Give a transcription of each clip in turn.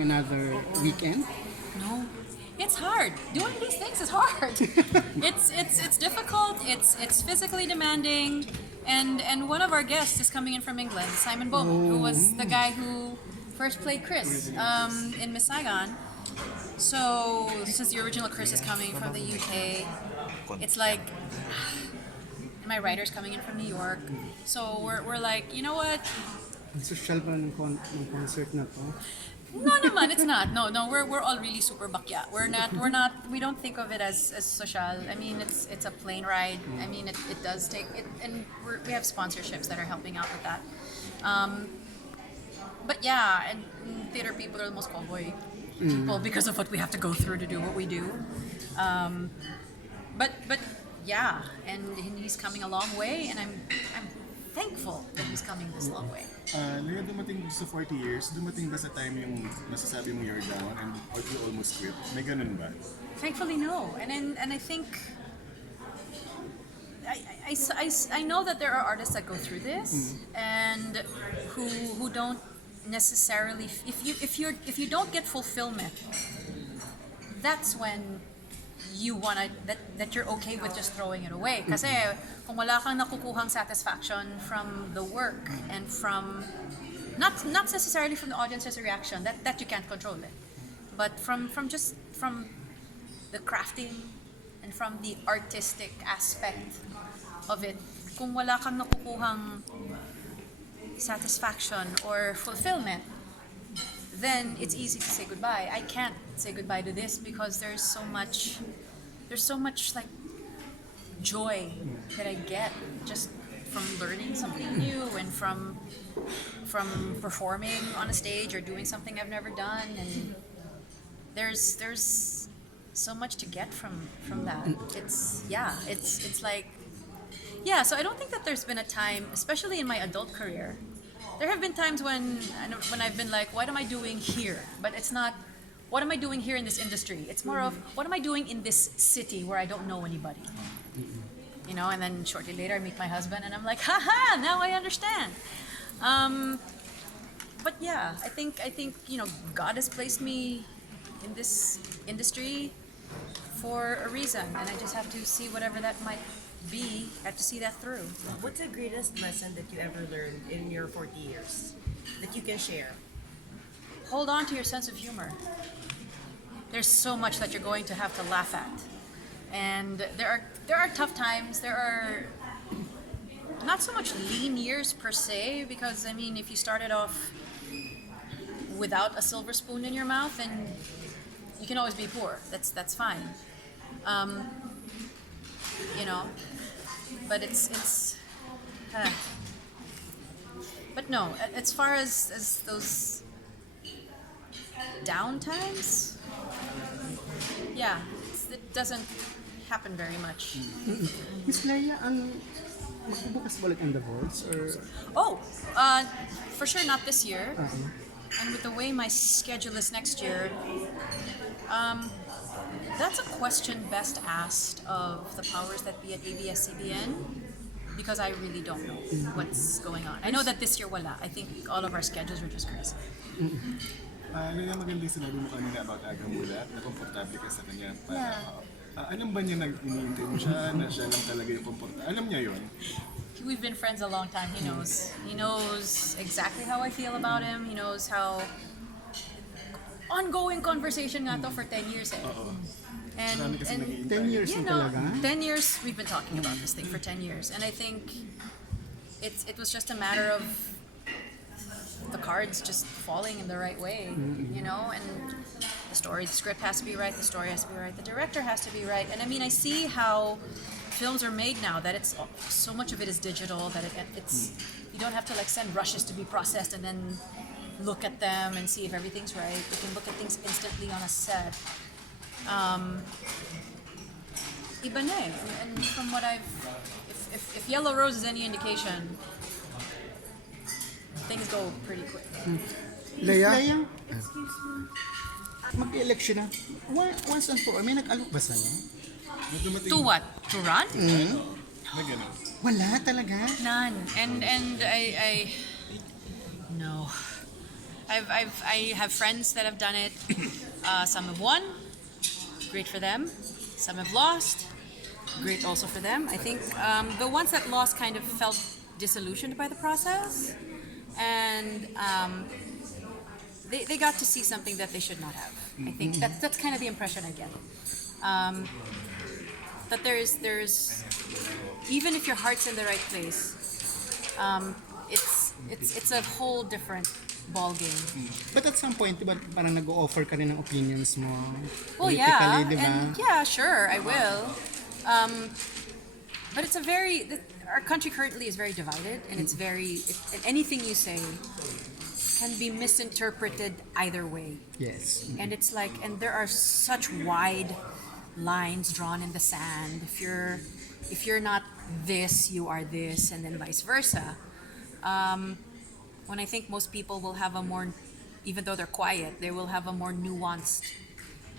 having another weekend? No, it's hard. Doing these things is hard. It's difficult. It's physically demanding. And one of our guests is coming in from England, Simon Bowman, who was the guy who first played Chris in Miss Saigon. So since the original Chris is coming from the UK, it's like my writer's coming in from New York. So we're like, you know what? Ang social ba ng concert na to? No, naman, it's not. No, we're all really super bakya. We don't think of it as social. I mean, it's a plane ride. I mean, it does take it, and we have sponsorships that are helping out with that. But yeah, and theater people are the most cowboy people because of what we have to go through to do what we do. But yeah, and he's coming a long way, and I'm thankful that he's coming this long way. Lea, dumating sa 40 years, dumating ba sa time yung masasabi mo you're down and or you almost quit? May ganun ba? Thankfully, no. And I think I know that there are artists that go through this and who don't necessarily if you don't get fulfillment, that's when you wanna that you're okay with just throwing it away. Kasi kung wala kang nakukuhang satisfaction from the work and from not necessarily from the audience's reaction, that you can't control it, but from the crafting and from the artistic aspect of it, kung wala kang nakukuhang satisfaction or fulfillment, then it's easy to say goodbye. I can't say goodbye to this because there's so much like joy that I get just from learning something new and from performing on a stage or doing something I've never done, and there's so much to get from that. It's like so I don't think that there's been a time, especially in my adult career. There have been times when I've been like, what am I doing here? But it's not, what am I doing here in this industry? It's more of, what am I doing in this city where I don't know anybody? You know, and then shortly later I meet my husband and I'm like, haha, now I understand. But yeah, I think you know, God has placed me in this industry for a reason, and I just have to see whatever that might be. I have to see that through. What's the greatest lesson that you ever learned in your 40 years that you can share? Hold on to your sense of humor. There's so much that you're going to have to laugh at, and there are tough times. There are not so much lean years per se, because I mean, if you started off without a silver spoon in your mouth, then you can always be poor. That's fine. You know, but it's but no, as far as those down times, yeah, it doesn't happen very much. Miss Lea, magbubukas ba ulit ang The Vaults or? For sure not this year. And with the way my schedule is next year, that's a question best asked of the powers that be at ABS-CBN, because I really don't know what's going on. I know that this year wala. I think all of our schedules were just crazy. Lea, maganda yung sinabi mo kanina about Aga Muhlach, na komportable ka sa kanya. Alam ba niya na iniintay mo siya, na siya lang talaga yung komportable? Alam niya yun? We've been friends a long time. He knows. He knows exactly how I feel about him. He knows how ongoing conversation nga to for 10 years eh. And 10 years you na know, talaga? 10 years we've been talking about this thing for 10 years, and I think it was just a matter of the cards just falling in the right way, you know, and the script has to be right, the story has to be right, the director has to be right. And I mean, I see how films are made now, that it's so much of it is digital, that it's you don't have to like send rushes to be processed and then look at them and see if everything's right. You can look at things instantly on a set. Iba na eh. And from what if Yellow Rose is any indication, things go pretty quick. Lea? Mag-election na. Once and for all, may nag-alok ba sa'yo? To what? To run? Na ganun. Wala talaga? None. And I no. I have friends that have done it. Some have won, great for them. Some have lost, great also for them. I think the ones that lost kind of felt disillusioned by the process, and they got to see something that they should not have. I think that's kind of the impression I get. That there's even if your heart's in the right place, it's a whole different ball game. But at some point, diba, parang nag-o-offer ka rin ng opinions mo. Well, yeah, politically, diba? and yeah, sure, I will. But it's our country currently is very divided, and it's and anything you say can be misinterpreted either way. Yes. And it's like, and there are such wide lines drawn in the sand. If you're not this, you are this, and then vice versa. When I think most people will have a more, even though they're quiet, they will have a more nuanced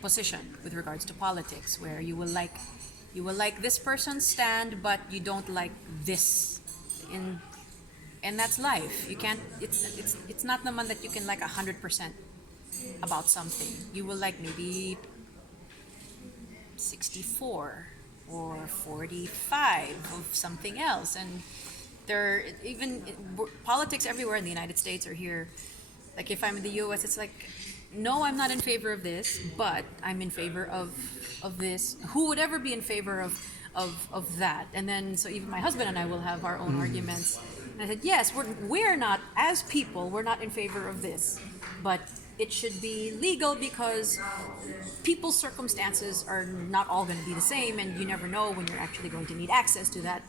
position with regards to politics, where you will like this person's stand, but you don't like this, and that's life. You can't. It's not naman that you can like 100% about something. You will like maybe 64 or 45 of something else, and politics everywhere in the United States or here. Like if I'm in the U.S., it's like, no, I'm not in favor of this, but I'm in favor of this. Who would ever be in favor of that? And then so even my husband and I will have our own arguments. And I said, yes, we're not, as people, we're not in favor of this, but it should be legal because people's circumstances are not all going to be the same, and you never know when you're actually going to need access to that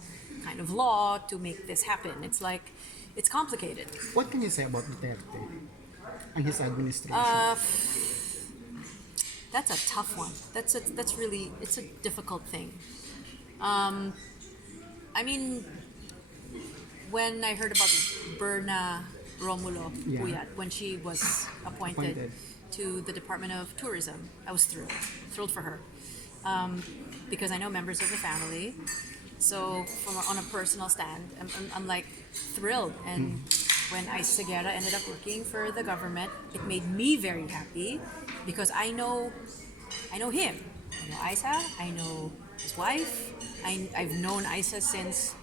kind of law to make this happen. It's like, it's complicated. What can you say about Duterte and his administration? That's a tough one. That's really, it's a difficult thing. I mean, when I heard about Berna Romulo Puyat, when she was appointed to the Department of Tourism, I was thrilled for her, because I know members of the family. So on a personal stand, I'm like thrilled. And when Isa Guerra ended up working for the government, it made me very happy because I know him. I know Isa. I know his wife. I've known Isa since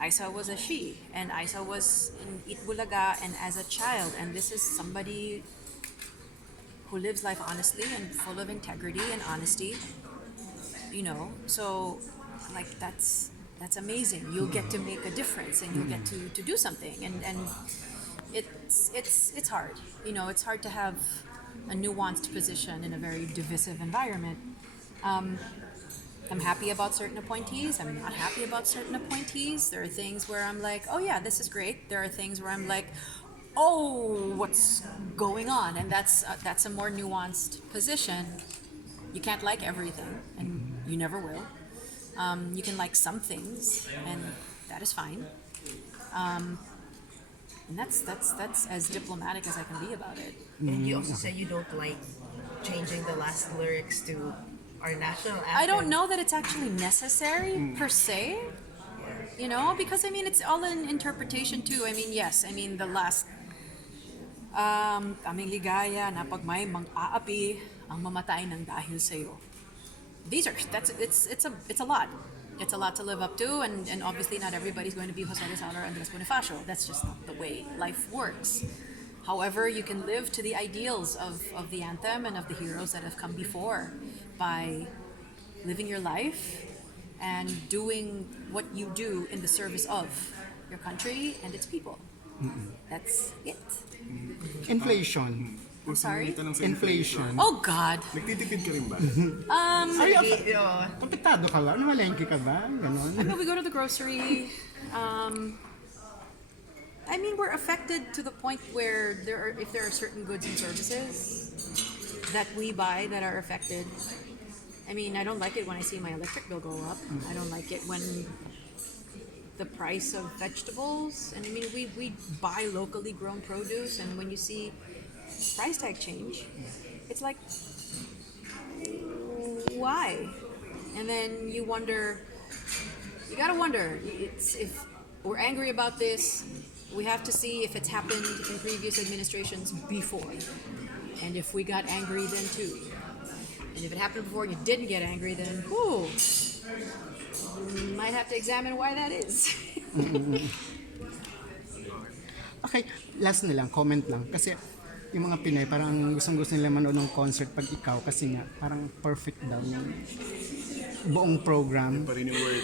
Isa was a she, and Isa was in Itbulaga and as a child. And this is somebody who lives life honestly and full of integrity and honesty. So like that's amazing. You'll get to make a difference, and you'll get to do something, and it's hard. It's hard to have a nuanced position in a very divisive environment. I'm happy about certain appointees. I'm not happy about certain appointees. There are things where I'm like, oh yeah, this is great. There are things where I'm like, oh, what's going on? And that's a more nuanced position. You can't like everything, and you never will. You can like some things, and that is fine. And that's as diplomatic as I can be about it. And you also say you don't like changing the last lyrics to our national anthem. I don't know that it's actually necessary per se, because I mean it's all in interpretation too. I mean, yes, I mean the last aming ligaya na pagmay mang-aapi ang mamatay ng dahil sa'yo. It's a lot. It's a lot to live up to, and obviously not everybody's going to be Jose Rizal or Andres Bonifacio. That's just not the way life works. However, you can live to the ideals of the anthem and of the heroes that have come before by living your life and doing what you do in the service of your country and its people. That's it. Inflation. I'm sorry? Inflation. Oh God. Nagtitipid ka rin ba? Are you apektado ka ba? Namalengke ka ba? Ganon. I mean, we go to the grocery. I mean, we're affected to the point where if there are certain goods and services that we buy that are affected. I mean, I don't like it when I see my electric bill go up. I don't like it when the price of vegetables. And I mean, we buy locally grown produce, and when you see price tag change, it's like, why? And then you gotta wonder, if we're angry about this, We have to see if it's happened in previous administrations before. And if we got angry then too. And if it happened before and you didn't get angry, then whoo, you might have to examine why that is. Okay, last na lang, comment lang. Kasi yung mga Pinay, parang gustong-gusto nila manood ng concert pag ikaw kasi nga, parang perfect daw yung buong program. Pa rin yung word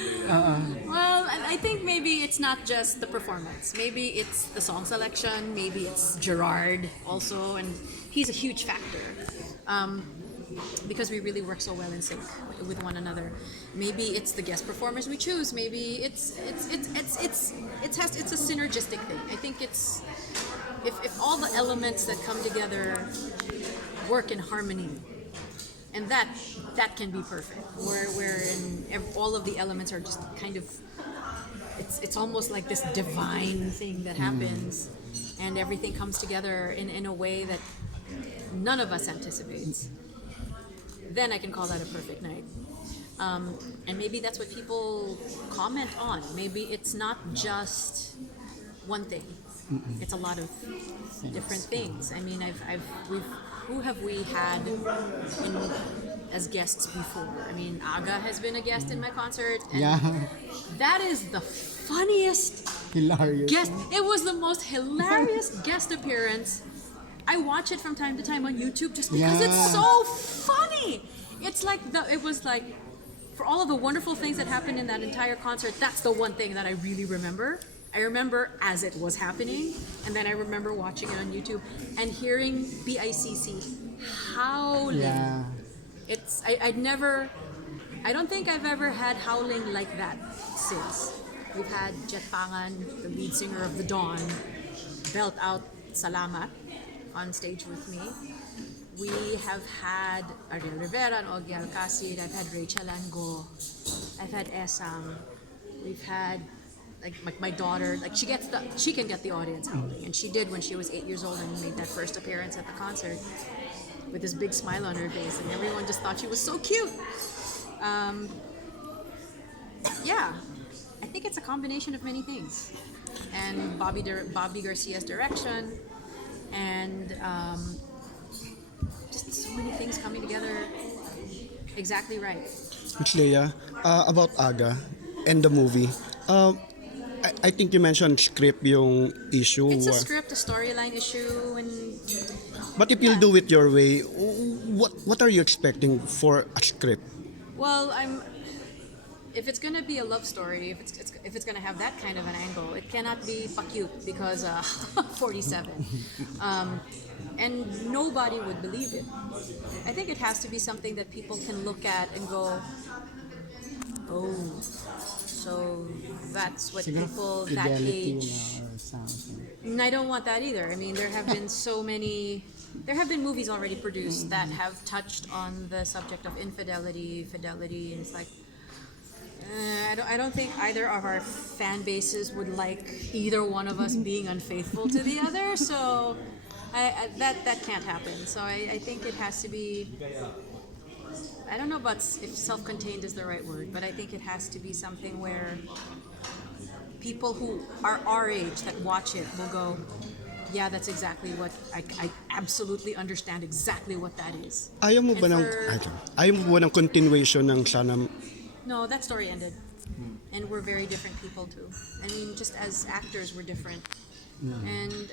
Well, I think maybe it's not just the performance. Maybe it's the song selection. Maybe it's Gerard also, and he's a huge factor. Because we really work so well in sync with one another. Maybe it's the guest performers we choose. Maybe it's a synergistic thing. I think it's if all the elements that come together work in harmony, and that can be perfect. Where all of the elements are just kind of it's almost like this divine thing that happens, and everything comes together in a way that none of us anticipates. Then I can call that a perfect night. And maybe that's what people comment on. Maybe it's not just one thing. It's a lot of different things. I mean, who have we had as guests before? I mean, Aga has been a guest in my concert, and that is the funniest Hilarious. guest. It was the most hilarious guest appearance. I watch it from time to time on YouTube just because it's so funny. It's like it was like, for all of the wonderful things that happened in that entire concert, that's the one thing that I really remember. I remember as it was happening, and then I remember watching it on YouTube and hearing BICC howling. Yeah. I don't think I've ever had howling like that since. We've had Jet Pangan, the lead singer of The Dawn, belt out Salamat on stage with me. We have had Ariel Rivera and Ogie Alcacid. I've had Rachel Ango. I've had Esang. We've had like my daughter. Like she can get the audience howling, and she did when she was 8 years old and made that first appearance at the concert with this big smile on her face, and everyone just thought she was so cute. Yeah, I think it's a combination of many things, and Bobby Garcia's direction. And just so many things coming together exactly right. Which Lea, about Aga and the movie. I think you mentioned script yung issue. It's a script, a storyline issue, and But if you'll do it your way, what are you expecting for a script? well, if it's gonna be a love story, if it's gonna have that kind of an angle, it cannot be pa-cute because 47, and nobody would believe it. I think it has to be something that people can look at and go, oh, so that's what Siguro people that fidelity age. na or something. And I don't want that either. I mean, there have been movies already produced that have touched on the subject of infidelity, fidelity, and it's like, I don't think either of our fan bases would like either one of us being unfaithful to the other. So that can't happen. So I think it has to be. I don't know about if self-contained is the right word, but I think it has to be something where people who are our age that watch it will go, yeah, that's exactly what I absolutely understand exactly what that is. Ayaw mo ba ng continuation ng sana? No, that story ended, and we're very different people too. I mean, just as actors, we're different, and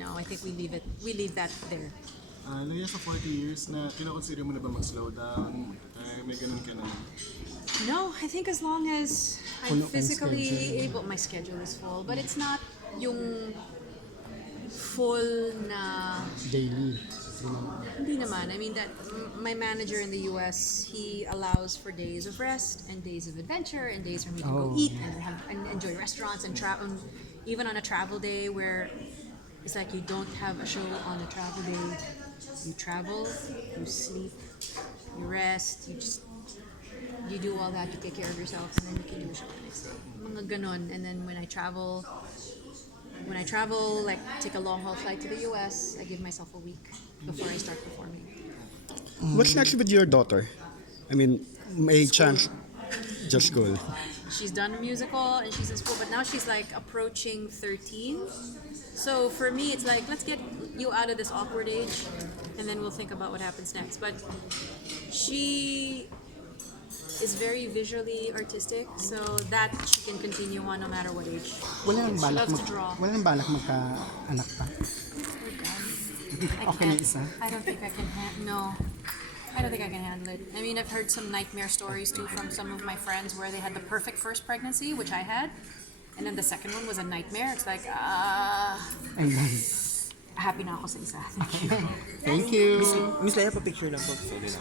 no, I think we leave that there. Lea, sa 40 years na, kinakonsider mo na ba mag-slow down? May ganun ka na? No, I think as long as Puno I'm ang physically schedule. able, my schedule is full, but it's not yung full na. Daily. Hindi naman. I mean, that my manager in the US, he allows for days of rest and days of adventure and days for me to go eat and enjoy restaurants and travel. Even on a travel day where it's like you don't have a show on a travel day, you travel, you sleep, you rest, you do all that, you take care of yourself, and then you can do a show the next day. Mga ganon. And then when I travel, like take a long haul flight to the US, I give myself a week before I start performing. What's next with your daughter? I mean, may chance. Just school. She's done a musical and she's in school, but now she's like approaching 13. So for me, it's like, let's get you out of this awkward age and then we'll think about what happens next. But she is very visually artistic, so that she can continue on no matter what age. Wala nang She balak loves to draw. wala nang balak magka-anak pa. Okay na isa. I don't think I can no. I don't think I can handle it. I mean, I've heard some nightmare stories too from some of my friends where they had the perfect first pregnancy, which I had, and then the second one was a nightmare. It's like, And then, happy na ako sa isa. thank you. Miss Lea, pa-picture lang po. Pwede na.